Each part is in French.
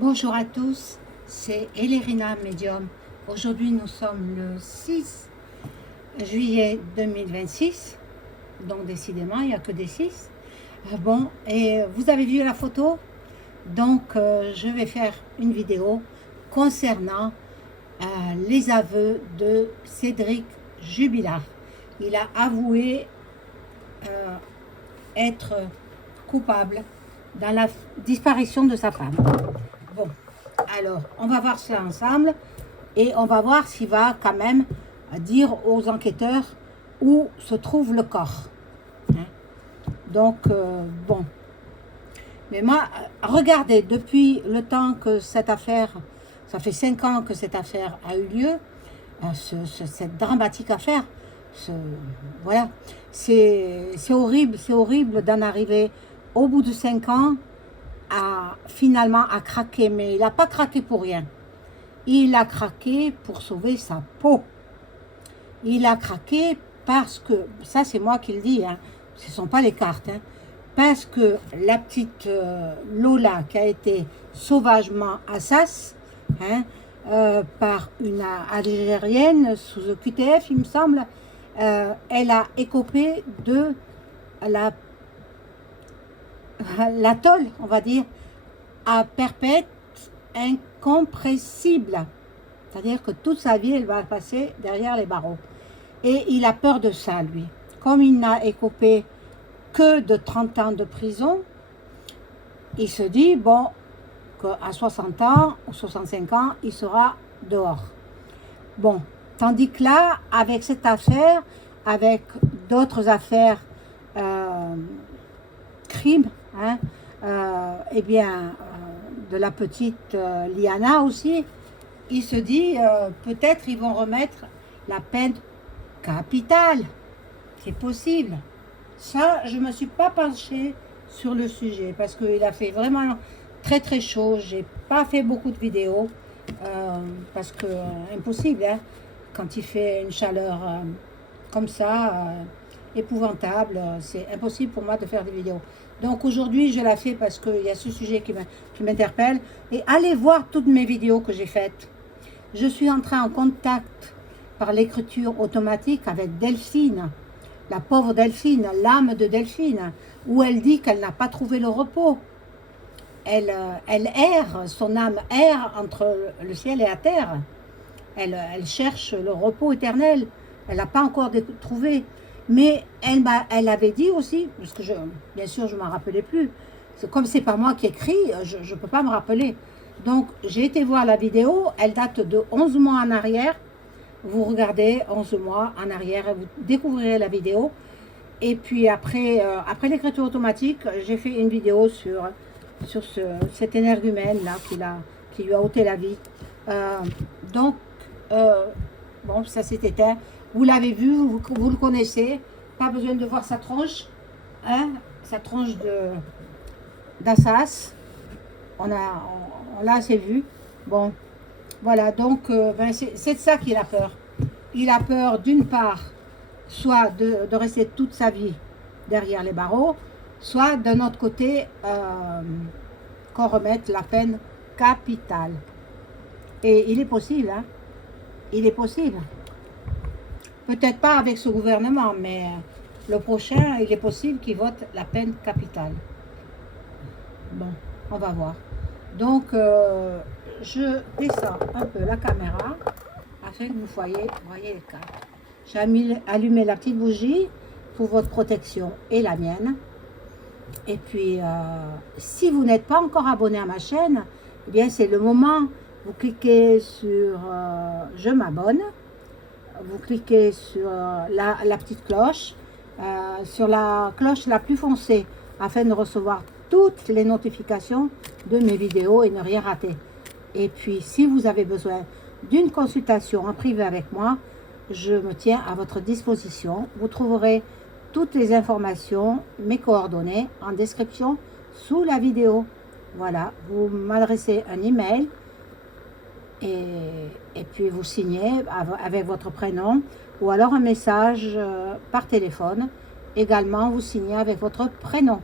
Bonjour à tous, c'est Elérina Medium. Aujourd'hui nous sommes le 6 juillet 2026, donc décidément il n'y a que des 6. Bon, et vous avez vu la photo, donc je vais faire une vidéo concernant les aveux de Cédric Jubilard. Il a avoué être coupable dans la disparition de sa femme. Bon, alors, on va voir cela ensemble et on va voir s'il va quand même dire aux enquêteurs où se trouve le corps. Hein? Donc, bon. Mais moi, regardez, depuis le temps que cette affaire, ça fait 5 ans que cette affaire a eu lieu, cette dramatique affaire, voilà, c'est horrible d'en arriver au bout de 5 ans finalement à craquer, mais il n'a pas craqué pour rien. Il a craqué pour sauver sa peau. Il a craqué parce que, ça c'est moi qui le dis, hein, ce ne sont pas les cartes, hein, parce que la petite Lola qui a été sauvagement assasse hein, par une Algérienne sous QTF, il me semble, elle a écopé de la tôle, on va dire, à perpète incompressible. C'est-à-dire que toute sa vie, elle va passer derrière les barreaux. Et il a peur de ça, lui. Comme il n'a écopé que de 30 ans de prison, il se dit, bon, qu'à 60 ans ou 65 ans, il sera dehors. Bon, tandis que là, avec cette affaire, avec d'autres affaires, crimes, hein, eh bien, de la petite Liana aussi, il se dit, peut-être ils vont remettre la peine capitale. C'est possible. Ça, je ne me suis pas penchée sur le sujet, parce qu'il a fait vraiment très très chaud. J'ai pas fait beaucoup de vidéos, parce que impossible, hein, quand il fait une chaleur comme ça, épouvantable, c'est impossible pour moi de faire des vidéos. Donc aujourd'hui, je la fais parce qu'il y a ce sujet qui m'interpelle. Et allez voir toutes mes vidéos que j'ai faites. Je suis entrée en contact par l'écriture automatique avec Delphine, la pauvre Delphine, l'âme de Delphine, où elle dit qu'elle n'a pas trouvé le repos. Elle erre, son âme erre entre le ciel et la terre. Elle cherche le repos éternel. Elle n'a pas encore trouvé. Mais elle avait dit aussi, parce que bien sûr je ne m'en rappelais plus, comme c'est pas moi qui écris, je ne peux pas me rappeler. Donc j'ai été voir la vidéo, elle date de 11 mois en arrière. Vous regardez 11 mois en arrière et vous découvrirez la vidéo. Et puis après l'écriture automatique, j'ai fait une vidéo sur cet énergumène là qui lui a ôté la vie. Donc, bon, ça s'est éteint. Vous l'avez vu, vous le connaissez. Pas besoin de voir sa tronche. Hein, sa tronche d'Assas. On l'a assez vu. Bon, voilà. Donc, c'est de ça qu'il a peur. Il a peur, d'une part, soit de rester toute sa vie derrière les barreaux, soit d'un autre côté, qu'on remette la peine capitale. Et il est possible, hein. Il est possible. Peut-être pas avec ce gouvernement, mais le prochain, il est possible qu'il vote la peine capitale. Bon, on va voir. Donc, je descends un peu la caméra afin que vous voyez les cartes. J'ai allumé la petite bougie pour votre protection et la mienne. Et puis, si vous n'êtes pas encore abonné à ma chaîne, eh bien, c'est le moment. Vous cliquez sur je m'abonne. Vous cliquez sur la petite cloche, sur la cloche la plus foncée, afin de recevoir toutes les notifications de mes vidéos et ne rien rater. Et puis, si vous avez besoin d'une consultation en privé avec moi, je me tiens à votre disposition. Vous trouverez toutes les informations, mes coordonnées, en description sous la vidéo. Voilà, vous m'adressez un email. Et puis vous signez avec votre prénom ou alors un message par téléphone. Également, vous signez avec votre prénom.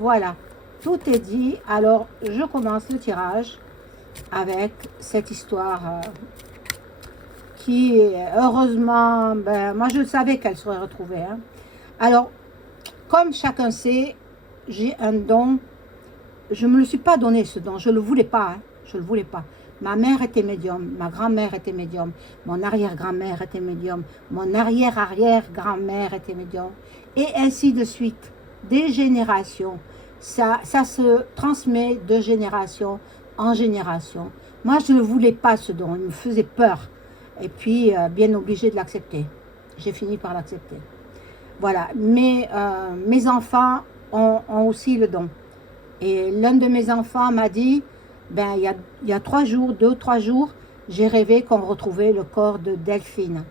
Voilà. tout est dit. Alors, je commence le tirage avec cette histoire qui, heureusement, ben, moi je savais qu'elle serait retrouvée. Hein. Alors, comme chacun sait, j'ai un don. Je ne me le suis pas donné, ce don. Je ne le voulais pas. Hein. Je ne le voulais pas. Ma mère était médium, ma grand-mère était médium, mon arrière-grand-mère était médium, mon arrière-arrière-grand-mère était médium, et ainsi de suite. Des générations. Ça se transmet de génération en génération. Moi, je ne voulais pas ce don. Il me faisait peur. Et puis, bien obligé de l'accepter. J'ai fini par l'accepter. Voilà. Mais mes enfants ont aussi le don. Et l'un de mes enfants m'a dit, ben, il y a 3 jours, 2 ou 3 jours, j'ai rêvé qu'on retrouvait le corps de Delphine.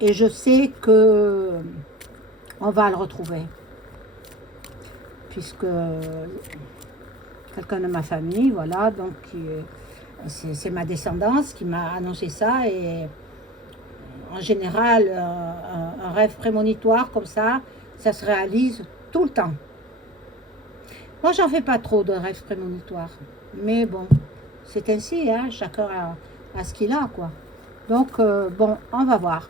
Et je sais que on va le retrouver. Puisque quelqu'un de ma famille, voilà, donc c'est ma descendance qui m'a annoncé ça. Et en général, un rêve prémonitoire comme ça se réalise tout le temps. Moi, j'en fais pas trop de rêves prémonitoires. Mais bon, c'est ainsi, hein, chacun a ce qu'il a, quoi. Donc, bon, on va voir.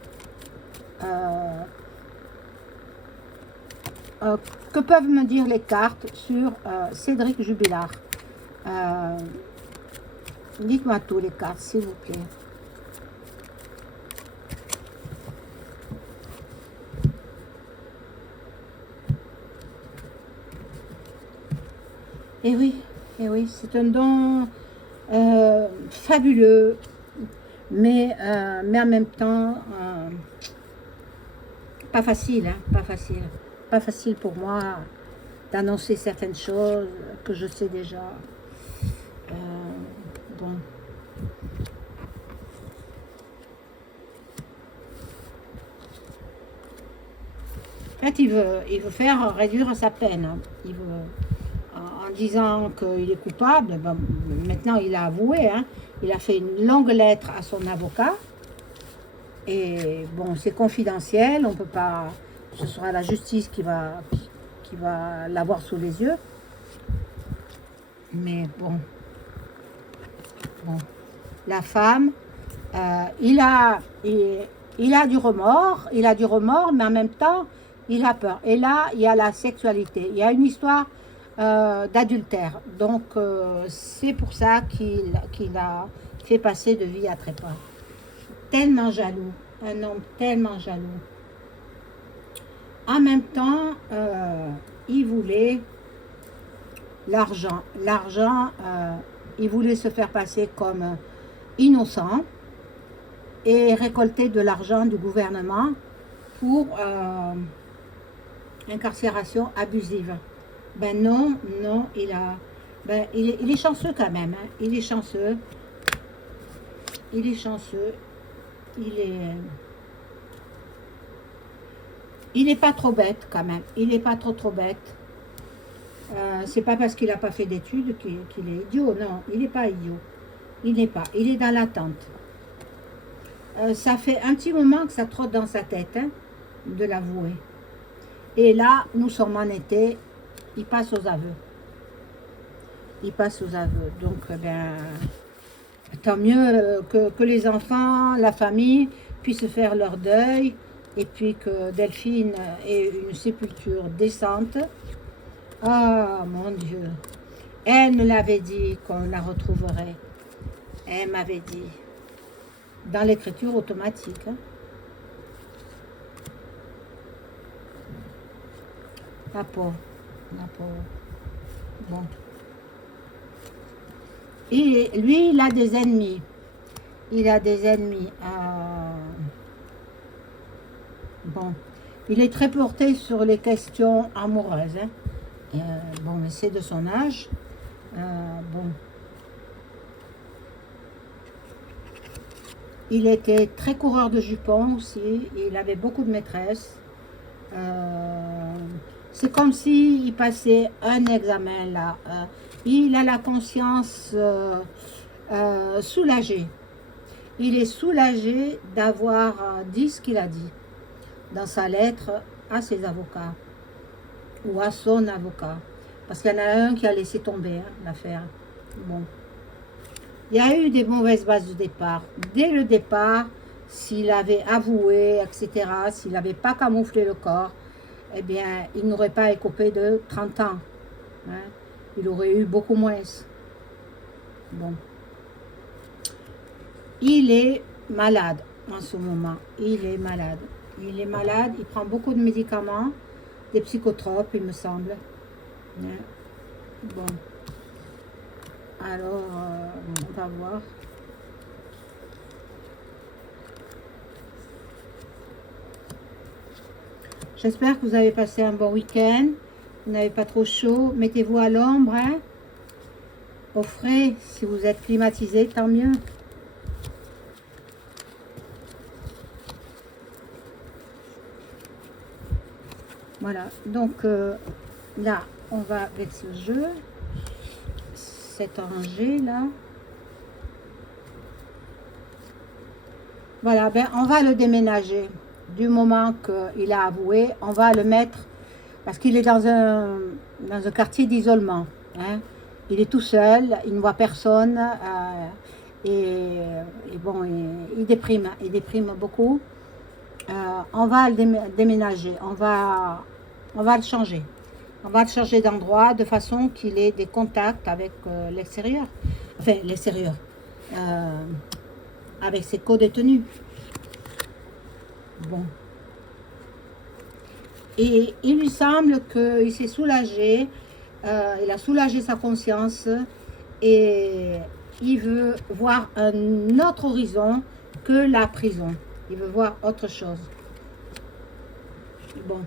Que peuvent me dire les cartes sur Cédric Jubilard? Dites-moi tout, les cartes, s'il vous plaît. Et oui, c'est un don fabuleux, mais en même temps, pas facile, hein, pas facile. Pas facile pour moi d'annoncer certaines choses que je sais déjà. Bon. En fait, il veut faire réduire sa peine. Hein. Il veut, en disant qu'il est coupable, ben, maintenant il a avoué, hein, il a fait une longue lettre à son avocat. Et bon, c'est confidentiel, on peut pas, ce sera la justice qui va l'avoir sous les yeux. Mais bon, la femme, il a du remords, mais en même temps, il a peur. Et là, il y a la sexualité, il y a une histoire d'adultère. Donc, c'est pour ça qu'il a fait passer de vie à trépas. Tellement jaloux, un homme tellement jaloux. En même temps, il voulait l'argent. L'argent, il voulait se faire passer comme innocent et récolter de l'argent du gouvernement pour incarcération abusive. Ben non, il est chanceux quand même. Hein. Il est chanceux. Il est pas trop bête quand même. Il est pas trop bête. C'est pas parce qu'il n'a pas fait d'études qu'il est idiot. Non, il n'est pas idiot. Il n'est pas. Il est dans l'attente. Ça fait un petit moment que ça trotte dans sa tête, hein, de l'avouer. Et là, nous sommes en été. Il passe aux aveux. Donc, ben, tant mieux que les enfants, la famille puissent faire leur deuil. Et puis que Delphine ait une sépulture décente. Ah, mon Dieu. Elle me l'avait dit qu'on la retrouverait. Elle m'avait dit. Dans l'écriture automatique. Hein. La pauvre. Bon. Et lui, il a des ennemis. Bon. Il est très porté sur les questions amoureuses. Hein. Bon, mais c'est de son âge. Bon. Il était très coureur de jupons aussi. Il avait beaucoup de maîtresses. C'est comme s'il passait un examen là. Il a la conscience soulagée. Il est soulagé d'avoir dit ce qu'il a dit dans sa lettre à ses avocats ou à son avocat. Parce qu'il y en a un qui a laissé tomber hein, l'affaire. Bon. Il y a eu des mauvaises bases de départ. Dès le départ, s'il avait avoué, etc., s'il n'avait pas camouflé le corps, eh bien, il n'aurait pas écopé de 30 ans. Hein. Il aurait eu beaucoup moins. Bon. Il est malade en ce moment. Il est malade. Il est malade. Il prend beaucoup de médicaments, des psychotropes, il me semble. Hein. Bon. Alors, on va voir. J'espère que vous avez passé un bon week-end. Vous n'avez pas trop chaud. Mettez-vous à l'ombre. Hein. Au frais, si vous êtes climatisé, tant mieux. Voilà. Donc, là, on va avec ce jeu. Cet orangé, là. Voilà. Ben, on va le déménager. Du moment qu'il a avoué, on va le mettre, parce qu'il est dans un quartier d'isolement. Hein. Il est tout seul, il ne voit personne, et bon, il déprime beaucoup. On va le déménager, on va le changer. On va le changer d'endroit de façon qu'il ait des contacts avec l'extérieur. Enfin, l'extérieur. Avec ses co-détenus. Bon. Et il lui semble qu'il s'est soulagé, il a soulagé sa conscience et il veut voir un autre horizon que la prison. Il veut voir autre chose. Bon.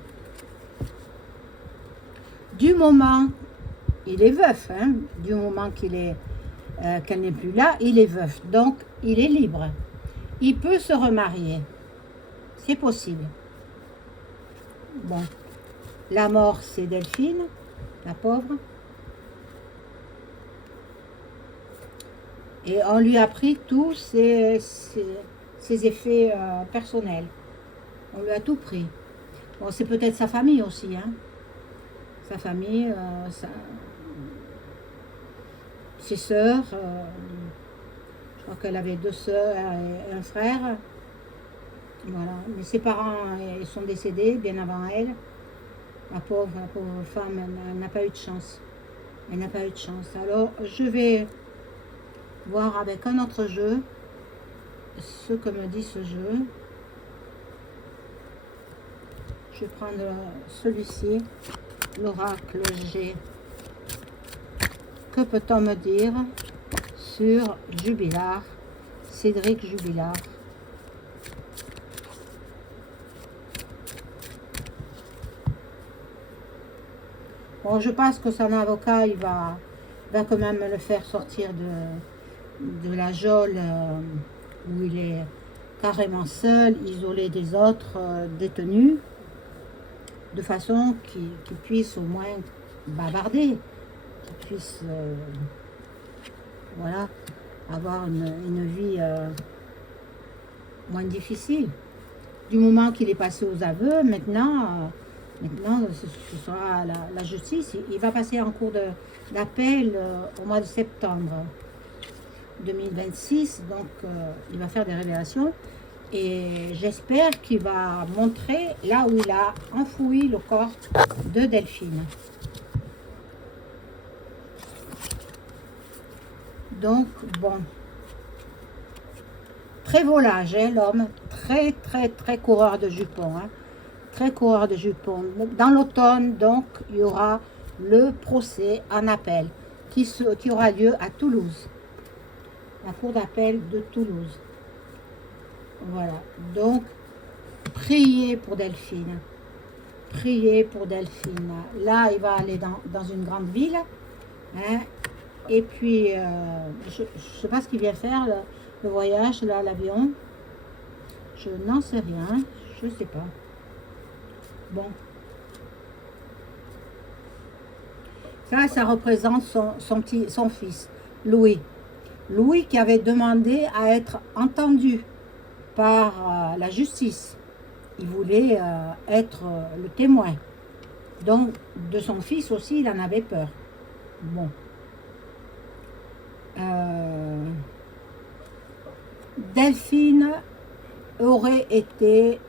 Du moment, il est veuf, hein, du moment qu'elle n'est plus là, il est veuf. Donc, il est libre. Il peut se remarier. C'est possible. Bon. La mort, c'est Delphine, la pauvre. Et on lui a pris tous ses effets personnels. On lui a tout pris. Bon, c'est peut-être sa famille aussi. Hein. Sa famille, ses sœurs. Je crois qu'elle avait 2 sœurs et un frère. Voilà. Mais ses parents ils sont décédés bien avant elle. La pauvre femme, elle n'a pas eu de chance. Elle n'a pas eu de chance. Alors, je vais voir avec un autre jeu ce que me dit ce jeu. Je vais prendre celui-ci, l'oracle G. Que peut-on me dire sur Jubilard, Cédric Jubilard? Bon, je pense que son avocat, il va quand même le faire sortir de la geôle où il est carrément seul, isolé des autres détenus, de façon qu'il puisse au moins bavarder, qu'il puisse voilà, avoir une vie moins difficile. Du moment qu'il est passé aux aveux, maintenant, ce sera la justice. Il va passer en cours d'appel au mois de septembre 2026. Donc, il va faire des révélations. Et j'espère qu'il va montrer là où il a enfoui le corps de Delphine. Donc, bon. Très volage, hein, l'homme. Très, très, très coureur de jupons. Hein. Très coureur de jupons. Dans l'automne, donc, il y aura le procès en appel qui aura lieu à Toulouse. La cour d'appel de Toulouse. Voilà. Donc, priez pour Delphine. Priez pour Delphine. Là, il va aller dans une grande ville. Hein, et puis, je ne sais pas ce qu'il vient faire, le voyage, là, l'avion. Je n'en sais rien. Je ne sais pas. Bon. Ça représente son fils, Louis. Louis qui avait demandé à être entendu par la justice. Il voulait être le témoin. Donc, de son fils aussi, il en avait peur. Bon. Delphine aurait été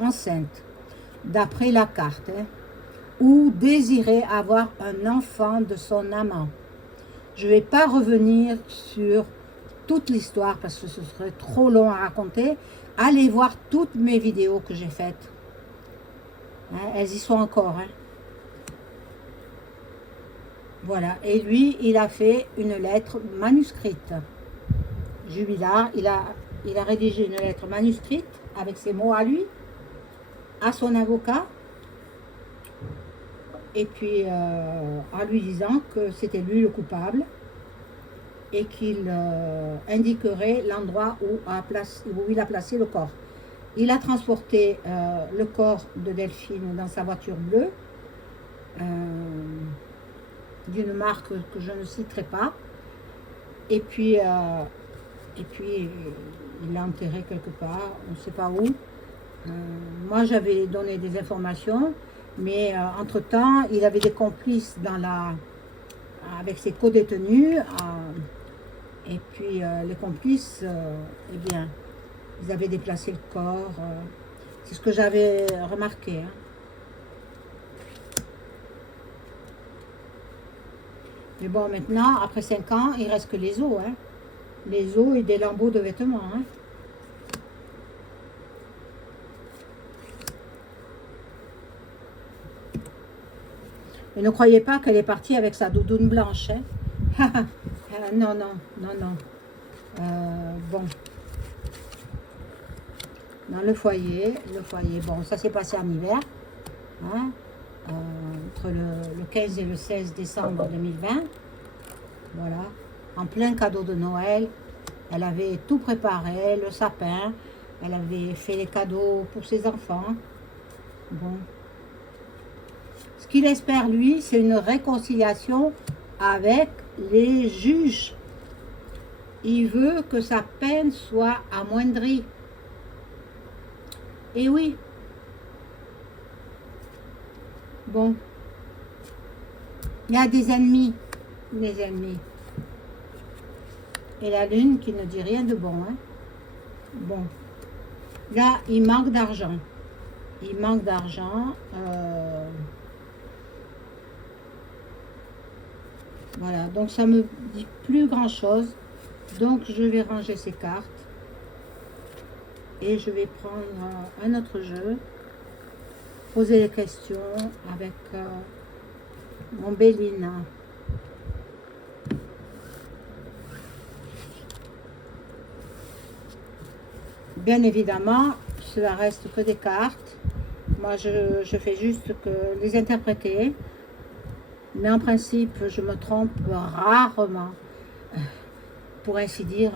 enceinte, d'après la carte, hein, ou désirait avoir un enfant de son amant. Je ne vais pas revenir sur toute l'histoire parce que ce serait trop long à raconter. Allez voir toutes mes vidéos que j'ai faites. Hein, elles y sont encore. Hein. Voilà. Et lui, il a fait une lettre manuscrite. Jubilard, il a rédigé une lettre manuscrite avec ses mots à lui, à son avocat, et puis en lui disant que c'était lui le coupable et qu'il indiquerait l'endroit où il a placé le corps. Il a transporté le corps de Delphine dans sa voiture bleue, d'une marque que je ne citerai pas, et puis il l'a enterré quelque part, on ne sait pas où. Moi, j'avais donné des informations, mais entre-temps, il avait des complices avec ses co-détenus. Et puis, les complices, eh bien, ils avaient déplacé le corps. C'est ce que j'avais remarqué. Hein. Mais bon, maintenant, après 5 ans, il ne reste que les os. Hein. Les os et des lambeaux de vêtements. Hein. Et ne croyez pas qu'elle est partie avec sa doudoune blanche. Hein. Non, non, non, non. Bon. Dans le foyer, bon, ça s'est passé en hiver. Hein, entre le 15 et le 16 décembre 2020. Voilà. En plein cadeau de Noël. Elle avait tout préparé, le sapin. Elle avait fait les cadeaux pour ses enfants. Bon. Ce qu'il espère, lui, c'est une réconciliation avec les juges. Il veut que sa peine soit amoindrie. Et oui. Bon. Il y a des ennemis. Des ennemis. Et la lune qui ne dit rien de bon. Hein. Bon. Là, il manque d'argent. Il manque d'argent. Voilà. Donc, ça me dit plus grand-chose. Donc, je vais ranger ces cartes. Et je vais prendre un autre jeu. Poser des questions avec mon Bélina. Bien évidemment, cela reste que des cartes. Moi, je fais juste que les interpréter. Mais en principe, je me trompe rarement. Pour ainsi dire,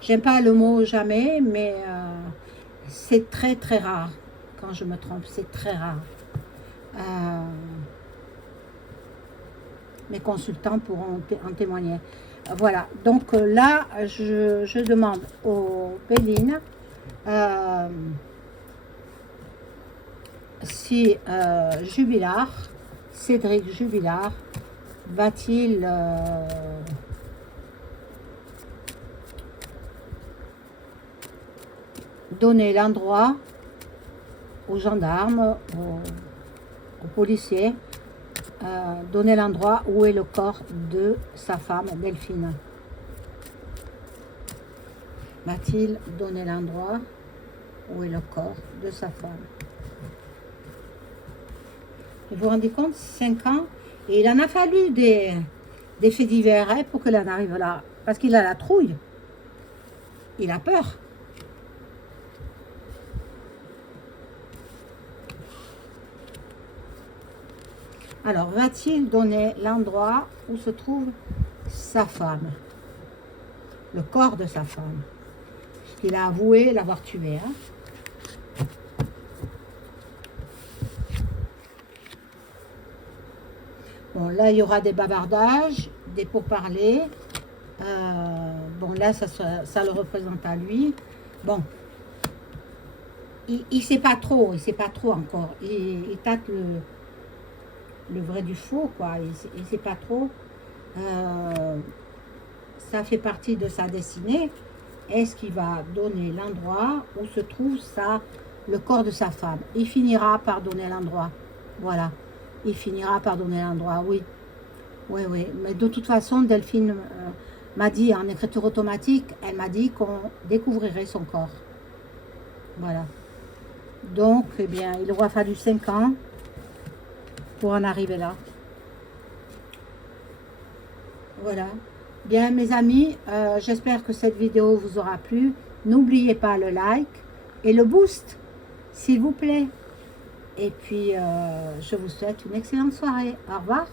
j'aime pas le mot jamais, mais c'est très très rare quand je me trompe. C'est très rare. Mes consultants pourront en témoigner. Voilà, donc là, je demande au Béline si Jubilard, Cédric Jubilard, va-t-il donner l'endroit aux gendarmes, aux policiers, donner l'endroit où est le corps de sa femme Delphine. Va-t-il donner l'endroit où est le corps de sa femme? Vous vous rendez compte, 5 ans, et il en a fallu des faits divers hein, pour qu'il en arrive là, parce qu'il a la trouille, il a peur. Alors, va-t-il donner l'endroit où se trouve sa femme? Le corps de sa femme. Puisqu'il a avoué l'avoir tué. Hein. Bon, là, il y aura des bavardages, des pourparlers. Bon, là, ça le représente à lui. Bon. il sait pas trop, il sait pas trop encore. Il tâte le vrai du faux, quoi. Il sait pas trop. Euh, Ça fait partie de sa destinée. Est-ce qu'il va donner l'endroit où se trouve le corps de sa femme? Il finira par donner l'endroit. Voilà. Il finira par donner l'endroit, oui. Oui, oui. Mais de toute façon, Delphine m'a dit en écriture automatique, elle m'a dit qu'on découvrirait son corps. Voilà. Donc, eh bien, il aura fallu 5 ans pour en arriver là. Voilà. Bien, mes amis, j'espère que cette vidéo vous aura plu. N'oubliez pas le like et le boost, s'il vous plaît. Et puis, je vous souhaite une excellente soirée. Au revoir.